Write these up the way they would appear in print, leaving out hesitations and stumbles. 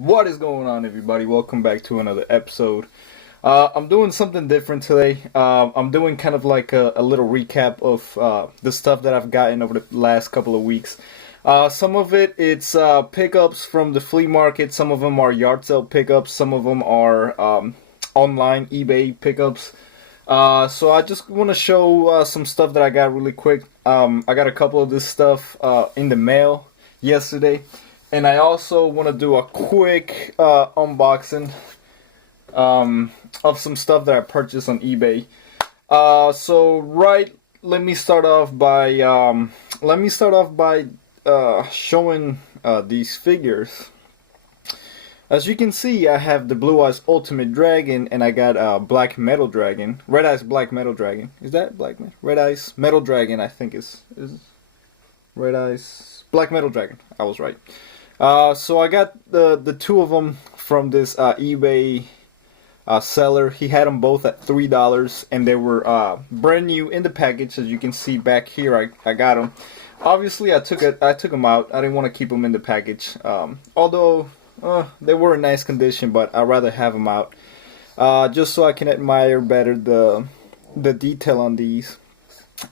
What is going on, everybody? Welcome back to another episode. I'm doing something different today. I'm doing kind of like a little recap of the stuff that I've gotten over the last couple of weeks. Some of it's pickups from the flea market. Some of them are yard sale pickups. Some of them are online eBay pickups. So I just want to show some stuff that I got really quick. I got a couple of this stuff in the mail yesterday. And I also want to do a quick unboxing of some stuff that I purchased on eBay. Let me start off by showing these figures. As you can see, I have the Blue Eyes Ultimate Dragon, and I got Black Metal Dragon, Red Eyes Black Metal Dragon. Is that Black Metal? Red Eyes Metal Dragon, I think is Red Eyes Black Metal Dragon. I was right. So I got the two of them from this eBay seller. He had them both at $3, and they were brand new in the package. As you can see back here, I got them. Obviously, I took them out. I didn't want to keep them in the package. Although they were in nice condition, but I'd rather have them out just so I can admire better the detail on these.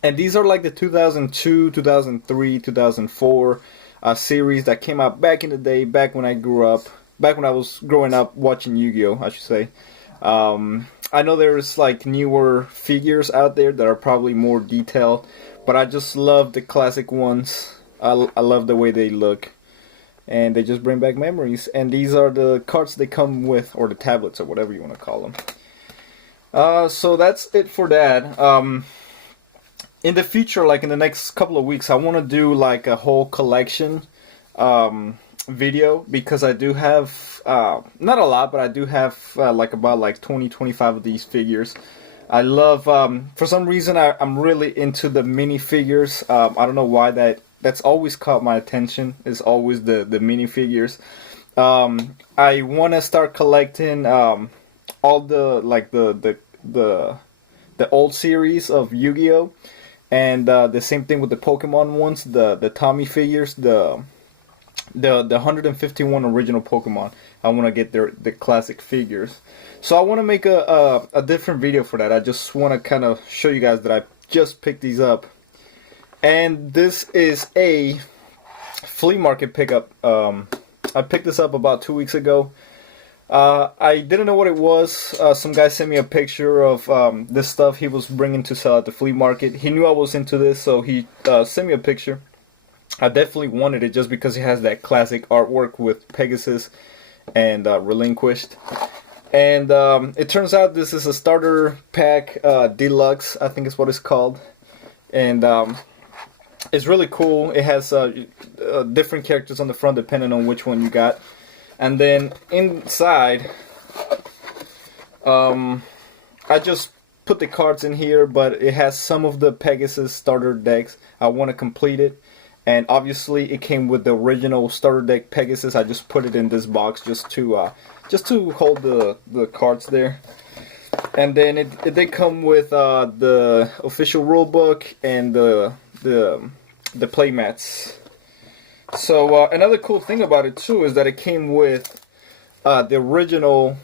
And these are like the 2002, 2003, 2004. Series that came out back in the day, back when I was growing up watching Yu-Gi-Oh, I should say. I know there's like newer figures out there that are probably more detailed, but I just love the classic ones. I love the way they look, and they just bring back memories. And these are the cards they come with, or the tablets, or whatever you want to call them. So that's it for that. In the future, like in the next couple of weeks, I want to do like a whole collection video, because I do have not a lot, but I do have about 20-25 of these figures. I love for some reason I'm really into the mini figures. I don't know why that's always caught my attention. Is always the mini figures. I want to start collecting all the old series of Yu-Gi-Oh! And the same thing with the Pokemon ones, the Tommy figures, the 151 original Pokemon. I want to get the classic figures. So I want to make a different video for that. I just want to kind of show you guys that I just picked these up. And this is a flea market pickup. I picked this up about 2 weeks ago. I didn't know what it was. Some guy sent me a picture of this stuff he was bringing to sell at the flea market. He knew I was into this, so he sent me a picture. I definitely wanted it just because it has that classic artwork with Pegasus and Relinquished. And it turns out this is a starter pack deluxe, I think is what it's called. And it's really cool. It has different characters on the front depending on which one you got. And then inside, I just put the cards in here, but it has some of the Pegasus starter decks. I want to complete it, and obviously it came with the original starter deck Pegasus. I just put it in this box just to hold the cards there. And then it did come with the official rule book and the play mats. So another cool thing about it too is that it came with the original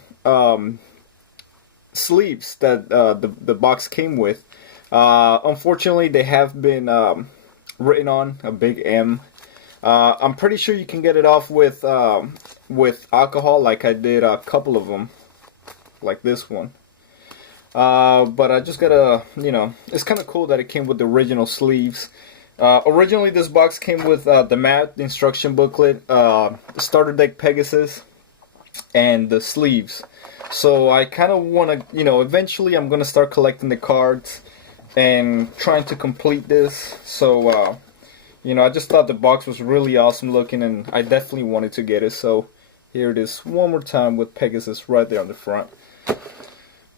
sleeves that the box came with. Unfortunately, they have been written on a big M. I'm pretty sure you can get it off with alcohol, like I did a couple of them, like this one. But I just gotta, it's kind of cool that it came with the original sleeves. Originally, this box came with the mat, the instruction booklet, starter deck Pegasus, and the sleeves. So I kind of want to, eventually I'm going to start collecting the cards and trying to complete this. So, I just thought the box was really awesome looking, and I definitely wanted to get it. So here it is one more time with Pegasus right there on the front.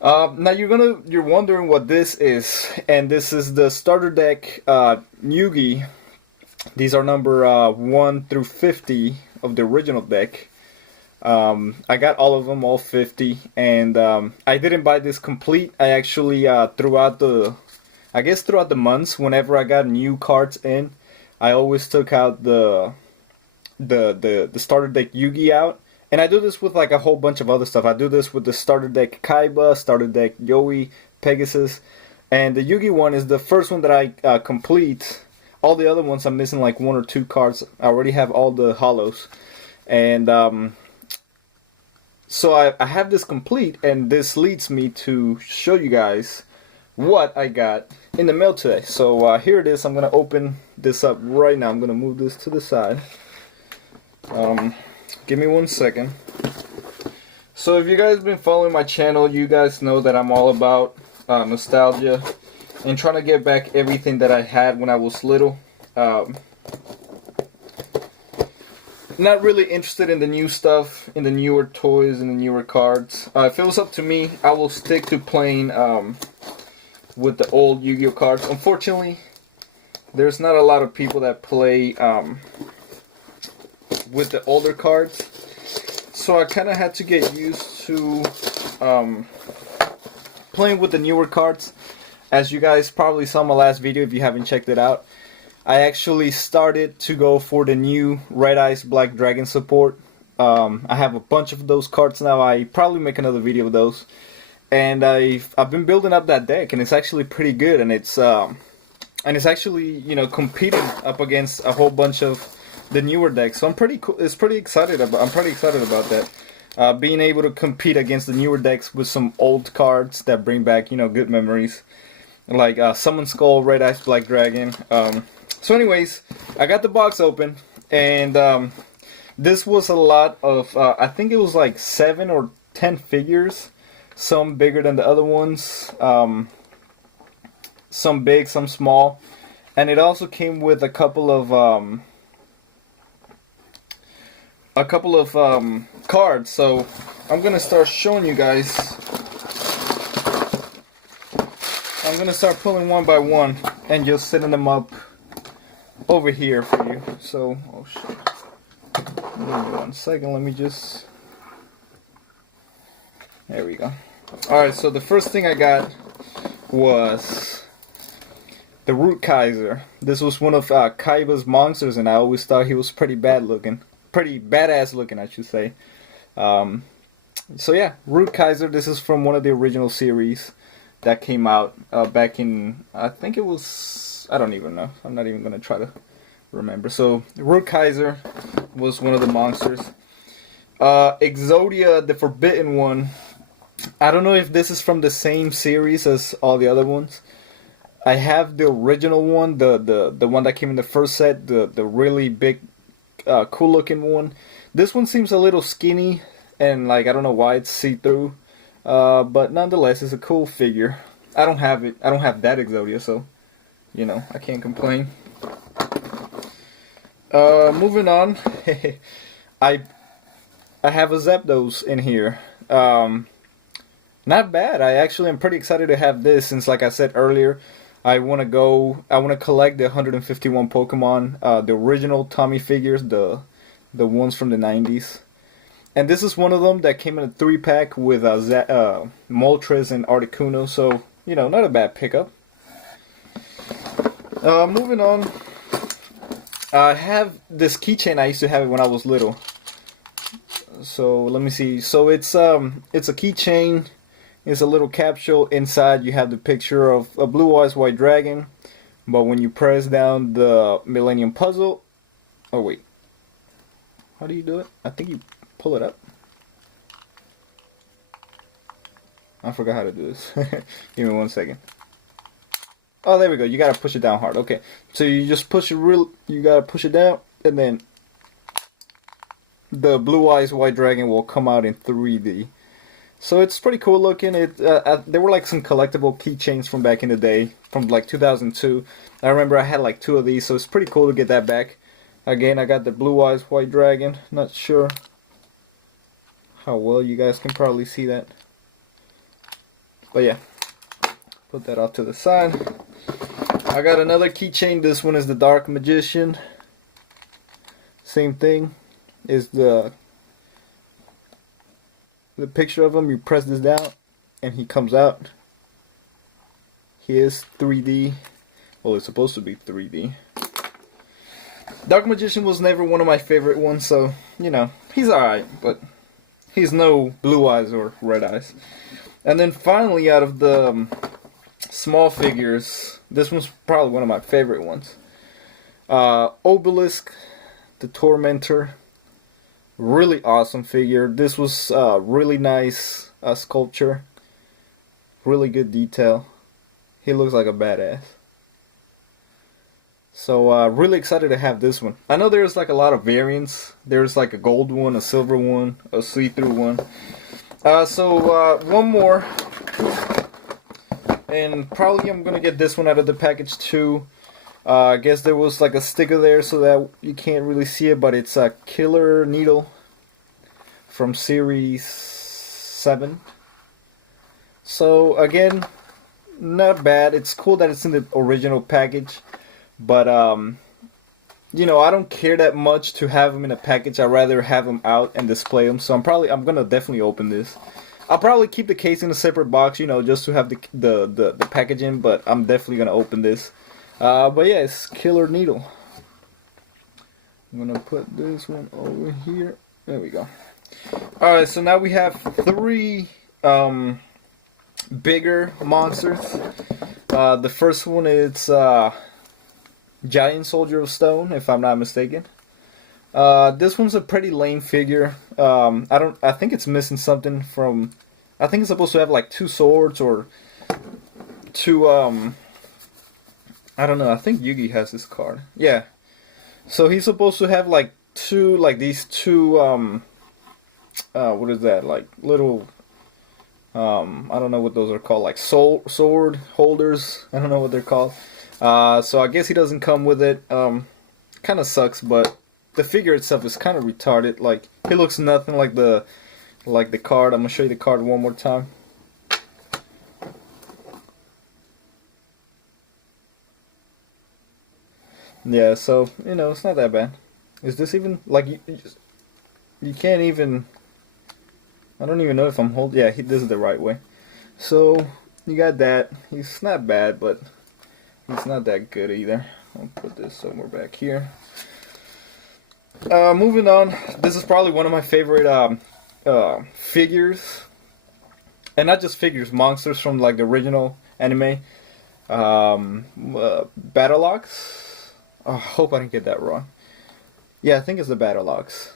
Now you're wondering what this is, and this is the starter deck Yugi. These are number 1 through 50 of the original deck. I got all of them, all 50, and I didn't buy this complete. I actually throughout the months, whenever I got new cards in, I always took out the starter deck Yugi out And I do this with like a whole bunch of other stuff. I do this with the starter deck Kaiba, starter deck Yoi, Pegasus, and the Yugi one is the first one that I complete. All the other ones I'm missing like 1 or 2 cards. I already have all the holos, and so I have this complete, and this leads me to show you guys what I got in the mail today. So here it is. I'm gonna open this up right now. I'm gonna move this to the side. Give me 1 second. So if you guys have been following my channel, you guys know that I'm all about nostalgia and trying to get back everything that I had when I was little. Not really interested in the new stuff, in the newer toys and the newer cards. If it was up to me, I will stick to playing with the old Yu-Gi-Oh cards. Unfortunately, there's not a lot of people that play with the older cards, so I kind of had to get used to playing with the newer cards. As you guys probably saw in my last video, if you haven't checked it out, I actually started to go for the new Red Eyes Black Dragon support. I have a bunch of those cards now. I probably make another video of those, and I've been building up that deck, and it's actually pretty good, and it's actually, you know, competing up against a whole bunch of the newer decks. So I'm pretty excited about that. Being able to compete against the newer decks with some old cards that bring back, you know, good memories, like Summon Skull, Red Eyes Black Dragon. So anyways, I got the box open, and this was a lot of, I think it was like 7 or 10 figures, some bigger than the other ones, some big, some small, and it also came with a couple of cards. So I'm gonna start showing you guys. I'm gonna start pulling one by one and just setting them up over here for you. So, oh shit. Give me 1 second, let me just... There we go. Alright, so the first thing I got was the Root Kaiser. This was one of Kaiba's monsters, and I always thought he was pretty badass looking, I should say. So yeah, Root Kaiser. This is from one of the original series that came out back in, I think it was, I don't even know. I'm not even gonna try to remember. So Root Kaiser was one of the monsters. Exodia, the Forbidden One. I don't know if this is from the same series as all the other ones. I have the original one, the one that came in the first set, the really big, cool looking one. This one seems a little skinny, and like, I don't know why it's see-through, but nonetheless, it's a cool figure. I don't have it. I don't have that Exodia, so you know, I can't complain. Moving on, I have a Zapdos in here. Not bad. I actually am pretty excited to have this, since, like I said earlier, I want to collect the 151 Pokemon, the original Tommy figures, the ones from the 90s. And this is one of them that came in a 3-pack with Moltres and Articuno, so, you know, not a bad pickup. Moving on, I have this keychain. I used to have it when I was little. So, let me see. So, it's a keychain. It's a little capsule. Inside you have the picture of a Blue Eyes White Dragon, but when you press down the Millennium Puzzle, oh wait, how do you do it? I think you pull it up. I forgot how to do this. Give me 1 second. Oh, there we go. You gotta push it down hard. Okay, so you just push it you gotta push it down, and then the Blue Eyes White Dragon will come out in 3D. So it's pretty cool looking. There were like some collectible keychains from back in the day, from like 2002. I remember I had like 2 of these, so it's pretty cool to get that back. Again, I got the Blue Eyes White Dragon. Not sure how well you guys can probably see that. But yeah, put that off to the side. I got another keychain. This one is the Dark Magician. Same thing. Is the picture of him. You press this down and he comes out. He is 3D. Well, it's supposed to be 3D. Dark Magician was never one of my favorite ones, so, you know, he's alright, but he's no Blue Eyes or Red Eyes. And then finally, out of the small figures, this one's probably one of my favorite ones. Obelisk, the Tormentor. Really awesome figure. This was really nice sculpture. Really good detail. He looks like a badass. So really excited to have this one. I know there's like a lot of variants. There's like a gold one, a silver one, a see-through one. So one more. And probably I'm gonna get this one out of the package too. I guess there was like a sticker there so that you can't really see it, but it's a Killer Needle from Series 7. So again, not bad. It's cool that it's in the original package, but you know, I don't care that much to have them in a package. I'd rather have them out and display them. So I'm gonna definitely open this. I'll probably keep the case in a separate box, you know, just to have the packaging, but I'm definitely gonna open this. But yeah, it's Killer Needle. I'm gonna put this one over here. There we go. Alright, so now we have 3 bigger monsters. The first one is Giant Soldier of Stone, if I'm not mistaken. This one's a pretty lame figure. I think it's missing something from. I think it's supposed to have like 2 swords or 2. I don't know. I think Yugi has this card. Yeah. So he's supposed to have like 2, like these 2. What is that? Like little. I don't know what those are called. Like sword holders. I don't know what they're called. So I guess he doesn't come with it. Kind of sucks, but the figure itself is kind of retarded. Like he looks nothing like the card. I'm gonna show you the card one more time. Yeah, so you know it's not that bad. Is this even like you can't even? I don't even know if I'm holding. Yeah, this is the right way. So you got that. He's not bad, but he's not that good either. I'll put this somewhere back here. Moving on, this is probably one of my favorite figures, and not just figures, monsters from like the original anime. Battlelocks. Oh, I hope I didn't get that wrong. Yeah, I think it's the Battlelocks.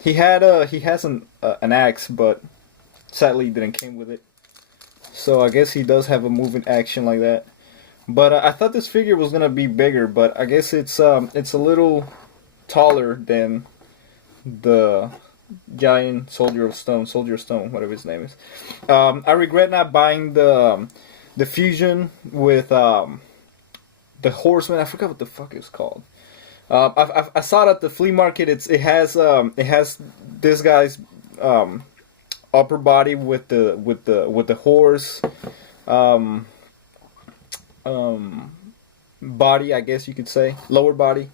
He has an axe, but sadly he didn't came with it. So I guess he does have a moving action like that. But I thought this figure was gonna be bigger, but I guess it's a little taller than the Giant Soldier of Stone, whatever his name is. I regret not buying the fusion with the Horseman. I forgot what the fuck it's called. I saw it at the flea market. It has this guy's upper body with the horse body, I guess you could say, lower body.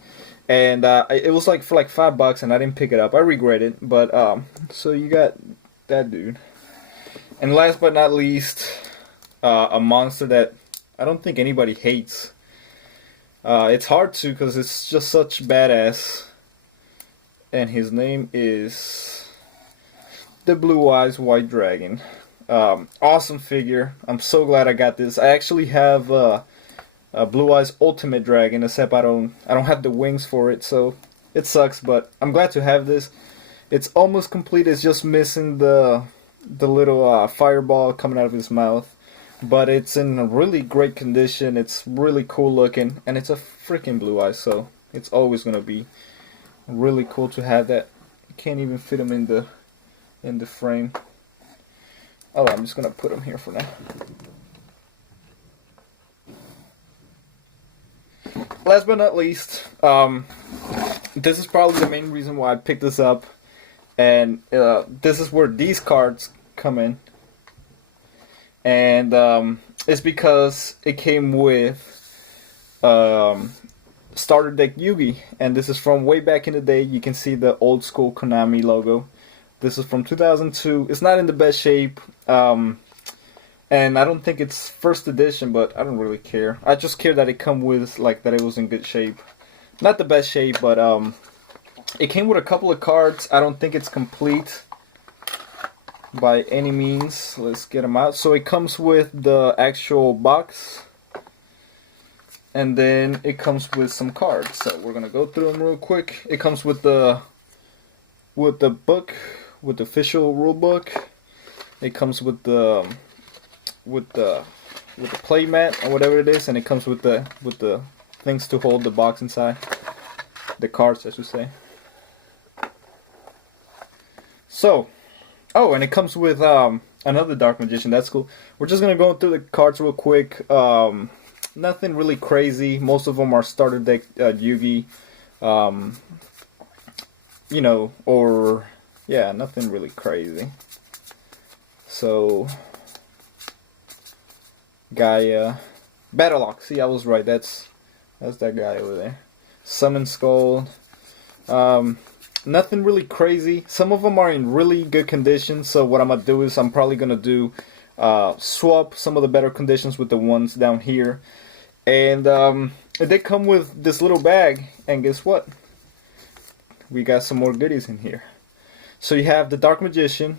And it was like for like $5, and I didn't pick it up. I regret it, but so you got that dude. And last but not least, a monster that I don't think anybody hates. It's hard to, because it's just such badass. And his name is the Blue Eyes White Dragon. Awesome figure. I'm so glad I got this. I actually have Blue Eyes Ultimate Dragon, except I don't have the wings for it, so it sucks. But I'm glad to have this. It's almost complete. It's just missing the little fireball coming out of his mouth. But it's in a really great condition. It's really cool looking, and it's a freaking Blue Eyes, so it's always gonna be really cool to have that. You can't even fit him in the frame. Oh, I'm just gonna put him here for now. Last but not least, this is probably the main reason why I picked this up, and this is where these cards come in. And it's because it came with Starter Deck Yugi, and this is from way back in the day. You can see the old school Konami logo. This is from 2002. It's not in the best shape, and I don't think it's first edition, but I don't really care. I just care that it come with, like, that it was in good shape. Not the best shape, but it came with a couple of cards. I don't think it's complete. by any means. Let's get them out. So it comes with the actual box, and then it comes with some cards. So we're gonna go through them real quick. It comes with the book, with the official rule book. It comes with the play mat or whatever it is, and it comes with the things to hold the box inside. The cards, I should say. So, oh, and it comes with another Dark Magician. That's cool. We're just gonna go through the cards real quick. Nothing really crazy. Most of them are starter deck Yugi. You know, or yeah, nothing really crazy. So, Gaia, Battlelock. See, I was right. That's that guy over there. Summon Skull. Nothing really crazy. Some of them are in really good condition. So what I'm gonna do is I'm probably gonna do swap some of the better conditions with the ones down here. And they come with this little bag. And guess what? We got some more goodies in here. So you have the Dark Magician.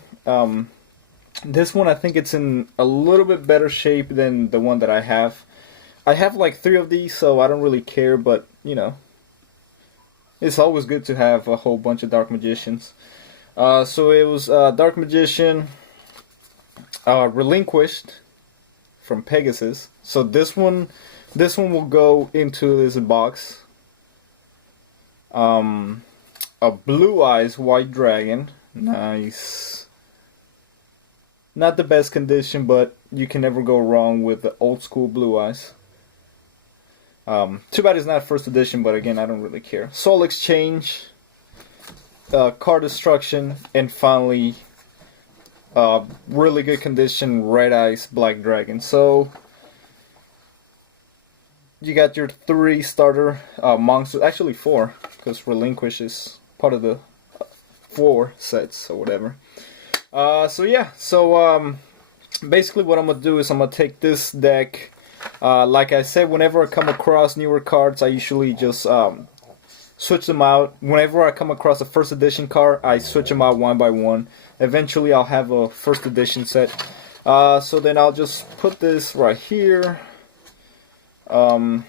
This one, I think it's in a little bit better shape than the one that I have. I have like 3 of these, so I don't really care, but you know, it's always good to have a whole bunch of Dark Magicians. So it was Dark Magician Relinquished from Pegasus. So this one will go into this box. A Blue Eyes White Dragon. Nice. Not the best condition, but you can never go wrong with the old school Blue Eyes. Too bad it's not first edition, but again, I don't really care. Soul Exchange, Card Destruction, and finally, really good condition Red Eyes Black Dragon. So, you got your 3 starter monsters, actually 4, because Relinquish is part of the 4 sets or whatever. So yeah, basically what I'm gonna do is I'm gonna take this deck. Like I said, whenever I come across newer cards, I usually just switch them out. Whenever I come across a first edition card, I switch them out one by one. Eventually, I'll have a first edition set. So then I'll just put this right here. And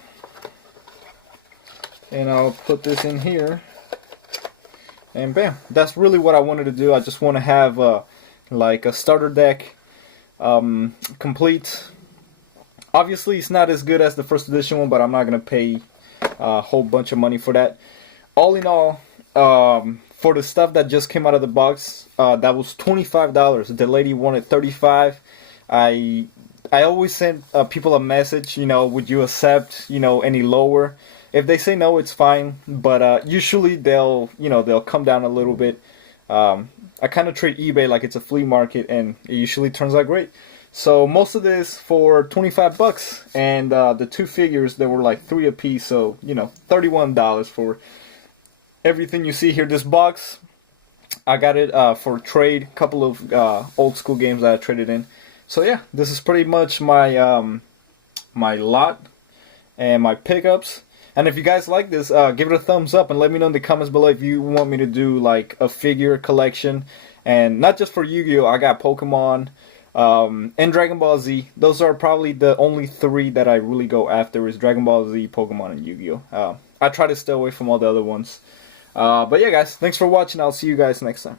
I'll put this in here. And bam, that's really what I wanted to do. I just want to have like a starter deck complete. Obviously, it's not as good as the first edition one, but I'm not going to pay a whole bunch of money for that. All in all, for the stuff that just came out of the box, that was $25. The lady wanted $35. I always send people a message, you know, would you accept, you know, any lower? If they say no, it's fine, but usually they'll come down a little bit. I kind of treat eBay like it's a flea market, and it usually turns out great. So most of this for $25, and the 2 figures, they were like 3 apiece, so you know, $31 for everything you see here. This box, I got it for trade. A couple of old school games that I traded in. So yeah, this is pretty much my my lot and my pickups. And if you guys like this, give it a thumbs up and let me know in the comments below if you want me to do like a figure collection. And not just for Yu-Gi-Oh! I got Pokemon and Dragon Ball Z. Those are probably the only 3 that I really go after, is Dragon Ball Z, Pokemon, and Yu-Gi-Oh! I try to stay away from all the other ones. But yeah guys, thanks for watching. I'll see you guys next time.